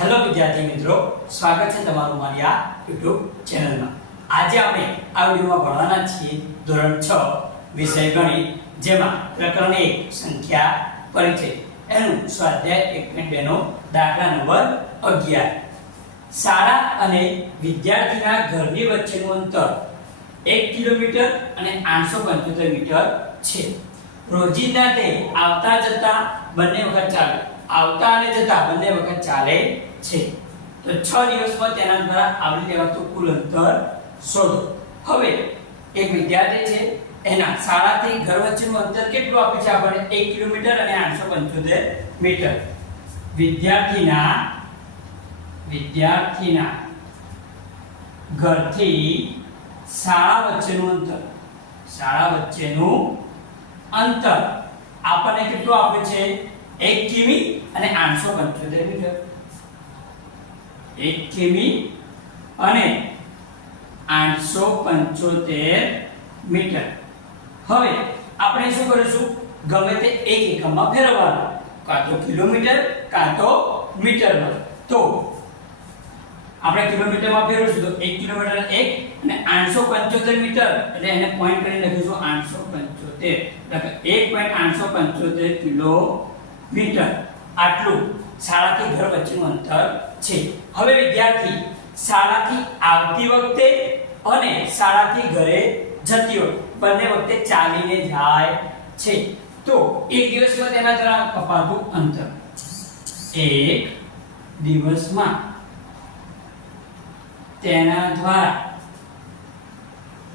Hello વિદ્યાર્થી મિત્રો, સ્વાગત છે તમારું મારી આ YouTube ચેનલમાં. આજે આપણે આ વિડિયોમાં ભણવાના છીએ ધોરણ 6 વિષય ગણિત, જેમાં પ્રકરણ 1 સંખ્યા, પરિચય. એનું સ્વાધ્યાય 1.2 નો દાખલા નંબર 11 શાળા અને વિદ્યાર્થીના ઘરની વચ્ચેનું અંતર 1 કિલોમીટર અને 875 મીટર છે. રોજિંદા તે આવતા જતા બંને વખત ચાલે. આવતા અને જતા બંને વખત ચાલે છે. તો 6 દિવસમાં તેના દ્વારા આવરી લેવાતું કુલ અંતર શોધો. હવે એક વિદ્યાર્થી છે, એના શાળાથી ઘર વચ્ચેનું અંતર કેટલું આપ્યું છે આપણે 1 કિલોમીટર અને 875 મીટર. વિદ્યાર્થીના વિદ્યાર્થીના ઘરથી શાળા વચ્ચેનું અંતર. શાળા વચ્ચેનું અંતર આપણને કેટલું આપે છે? 1 કિમી અને 875 મીટર 1 કિમી અને 875 મીટર. હવે આપણે શું કરીશું? ગમે તે એક એકમમાં ફેરવવાનું. કાં તો કિલોમીટર કાં તો મીટરમાં. તો આપણે કિલોમીટરમાં ફેરવીશું તો 1 કિલોમીટર 1 અને 875 મીટર. એટલે એને પોઈન્ટ કરીને લખીશું 875 એટલે 1.875 કિલોમીટર. આટલું શાળાથી ઘર વચ્ચેનું અંતર છે. હવે વિદ્યાર્થી, શાળાથી આવતી વખતે અને શાળાથી ઘરે જતી વખતે, બંને વખતે ચાલીને જાય છે. તો એક દિવસમાં તેના દ્વારા કપાતું અંતર. એક દિવસમાં તેના દ્વારા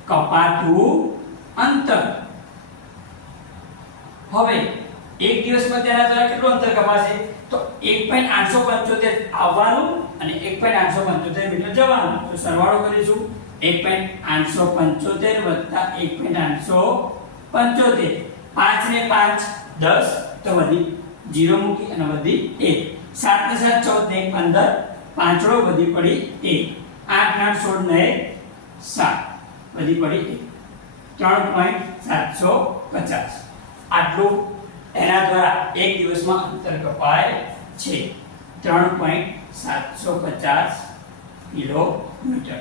કપાતું અંતર. હવે એક દિવસમાં તેના દ્વારા કેટલું અંતર કપાશે? તો 1.875 આવવાનું અને 1.875 મીટર જવાનું. તો સરવાળો કરીશું. 1.875 વત્તા 1.875 5 ને 5 10 તો વધી 0 મૂકી અને વધી 1 7 ને 7 14 ને 15 પાંચડો વધી પડી 1 8 8 16 ને 7 વધી પડી 1 3.750 આટલું એના દ્વારા એક દિવસમાં અંતર કપાય છે. 3.750 કિલોમીટર.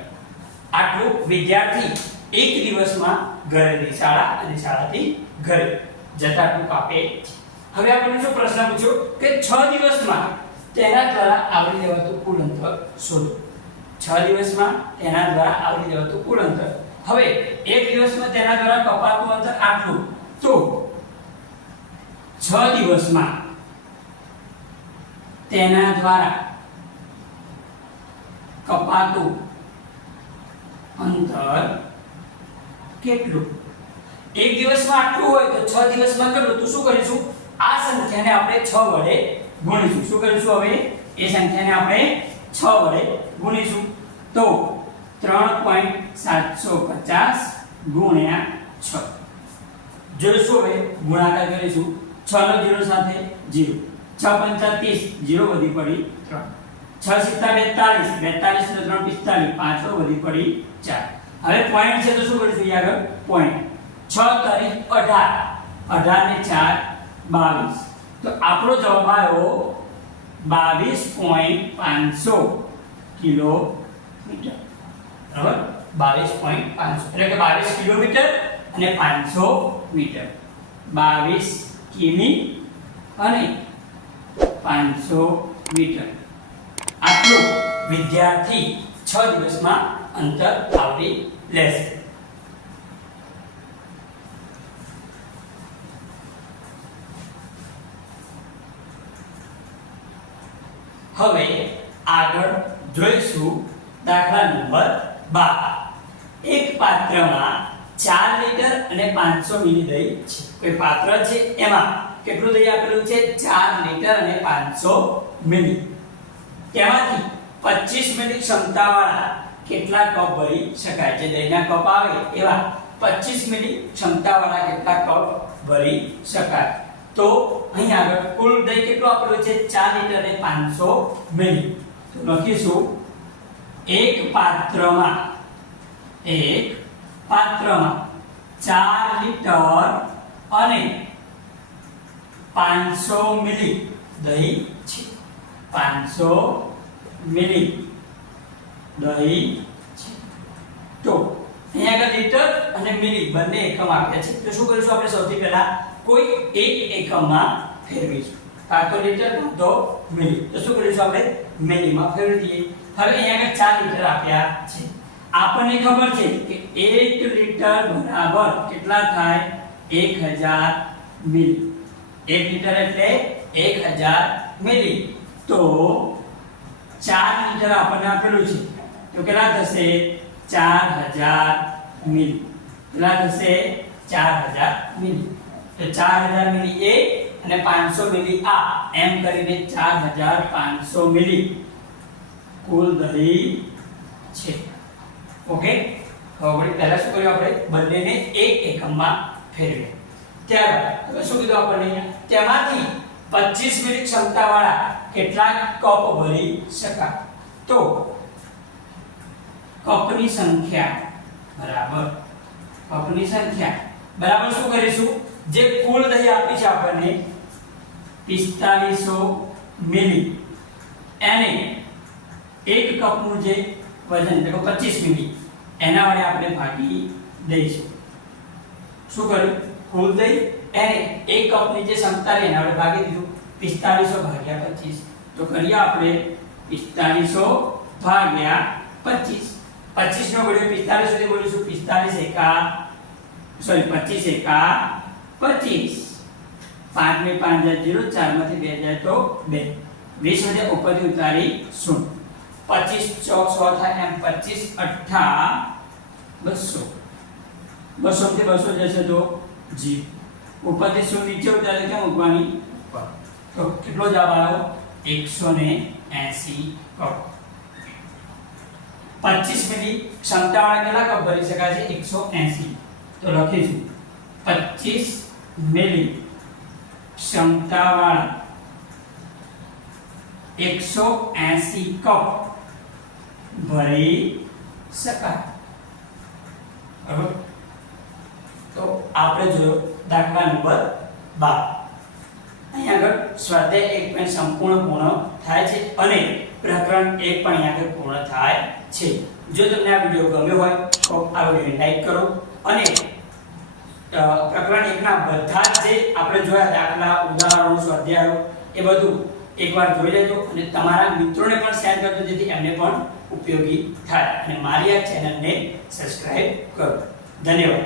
આટલું વિદ્યાર્થી એક દિવસમાં ઘરેથી શાળા અને શાળાથી ઘરે જતા ટૂંક આપે. હવે આપણને શું પ્રશ્ન પૂછ્યો? કે છ દિવસમાં તેના દ્વારા આવરી લેવાતું કુલ અંતર શોધો. છ દિવસમાં તેના દ્વારા આવરી લેવાતું કુલ અંતર. હવે એક દિવસમાં તેના દ્વારા કપાતું અંતર આટલું. તો છ દિવસમાં તેના દ્વારા કપાતું અંતર કેટલું? એક દિવસમાં આટલું હોય તો છ દિવસમાં કેટલું? તો શું કરીશું? આ સંખ્યાને આપણે છ વડે ગુણીશું. શું કરીશું હવે? એ સંખ્યાને આપણે છ વડે ગુણીશું. તો ત્રણ પોઈન્ટ સાતસો પચાસ ગુણ્યા છ. જોઈશું હવે? ગુણાકાર કરીશું. છ જીરો સાથે જીરો. છ પંચા જીરો વધી પડી છ સિત્તા બેતાલીસ બેતાલીસ ત્રણ પિસ્તાલીસ, પાંચસો વધી પડી ચાર. હવે પોઈન્ટ છે તો શું કરીશું યાર? પોઈન્ટ છ તારીખ અઢાર. અઢાર ને ચાર, બાવીસ. તો આપણો જવાબ આવ્યો બાવીસ પોઈન્ટ પાંચસો કિલોમીટર. બરાબર? બાવીસ પોઈન્ટ પાંચસો. એટલે બાવીસ કિલોમીટર અને પાંચસો મીટર. બાવીસ કિમી અને પાંચસો મીટર. આટલું વિદ્યાર્થી છ દિવસમાં અંતર આવરી લેશે. હવે આગળ જોઈશું દાખલા નંબર 12 એક પાત્રમાં 4 લીટર અને 500 મિલી દહીં છે. કોઈ પાત્ર છે? એમાં કેટલું દહીં આપેલું છે? ચાર લીટર અને 500 મિલી. તેમાંથી 25 મિલી ક્ષમતાવાળા કેટલા કપ ભરી શકાય. જે દહીંના કપ આવે એવા 25 મિલી ક્ષમતાવાળા કેટલા કપ ભરી શકાય. તો અહીં આગળ કુલ દહીં કેટલું આપેલું છે? ચાર લીટર અને 500 મિલી. તો લખીશું. એક પાત્રમાં એક પાત્રમાં 4 લીટર અને 500 મિલી દહીં છે. 500 મિલી દહીં છે. તો અહીંયા આગળ લીટર અને મિલી બંને એકમ આપ્યા છે તો શું કરીશું આપણે? સૌથી પહેલા કોઈ એક એકમમાં ફેરવીશું. કાં તો લીટર કાં તો મિલી. તો શું કરીશું આપણે? મિલીમાં ફેરવી દઈએ. હવે અહીંયા આગળ ચાર લીટર આપ્યા છે. આપણને ખબર છે કે એક લિટર બરાબર કેટલા થાય? એક હજાર મિલી. એક લિટર એટલે એક હજાર મિલી. તો ચાર લિટર આપણને આપેલું છે. તો કેટલા થશે? ચાર હજાર મિલી. કેટલા થશે? ચાર હજાર મિલી. તો ચાર હજાર મિલી એ અને પાંચસો મિલી આ. એમ કરીને ચાર હજાર પાંચસો મિલી. કુલ દહીં ઓકે? હવે પહેલા શું કર્યું આપણે? બંનેને એક એકમમાં ફેરવ્યા. ત્યારબાદ શું કીધું આપણને અહીંયા? તેમાંથી 25 મિનિટ ક્ષમતાવાળા કેટલા કપ ભરી શકાય. તો, કપની સંખ્યા બરાબર. કપની સંખ્યા. બરાબર શું કરીશું? જે કુલ દહીં આપી છે આપણને 4500 મિલી. એને એક કપનું જે વજન એટલે કે 25 મિલી એના વડે આપણે ભાગી દઈશું શું કર્યું કુલ દહીં એને એક કપની જે ક્ષમતા રહી એના વડે ભાગી દીધું 4500 ભાગ્યા 25 તો કરીએ આપણે 4500 ભાગ્યા 25 25 નો ગુણ્યો 45 સુધી બોલીશું 45 એકા સોરી 25 એકા 25 પાંચ ને પાંચ જાય જીરો ચારમાંથી બે જાય તો બે વીસ વધે ઉપરથી ઉતારી શૂન્ય પચીસ ચોક સો થાય એમ પચીસ અઠ્ઠા બસો બસો થી બસો જશે તો જી ઉપરથી શૂન્ય નીચે ઉતારે કેમ મૂકવાની ઉપર. તો કેટલો જવાબ આવ્યો એકસો ને એસી કપ પચીસ મિલી ક્ષમતાવાળા કેટલા કપ ભરી શકાય છે એકસો એસી તો લખીશું પચીસ મિલી ક્ષમતાવાળા એકસો એસી કપ ભરી શકાય. બરાબર તો આપણે જોયો દાખલા નંબર બાર. અહીંયા આગળ સ્વાધ્યાય એક પણ સંપૂર્ણ પૂર્ણ થાય છે અને પ્રકરણ એક પણ અહીંયા આગળ પૂર્ણ થાય છે. જો તમને આ વીડિયો ગમ્યો હોય તો આ વિડીયોને લાઈક કરો અને પ્રકરણ એકના બધા જે આપણે જોયા દાખલા, ઉદાહરણો, સ્વાધ્યાયો એ બધું એકવાર જોઈ લેજો અને તમારા મિત્રોને પણ શેર કરજો, જેથી એમને પણ ઉપયોગી થાય. અને મારી આ ચેનલને સબસ્ક્રાઇબ કરો. ધન્યવાદ.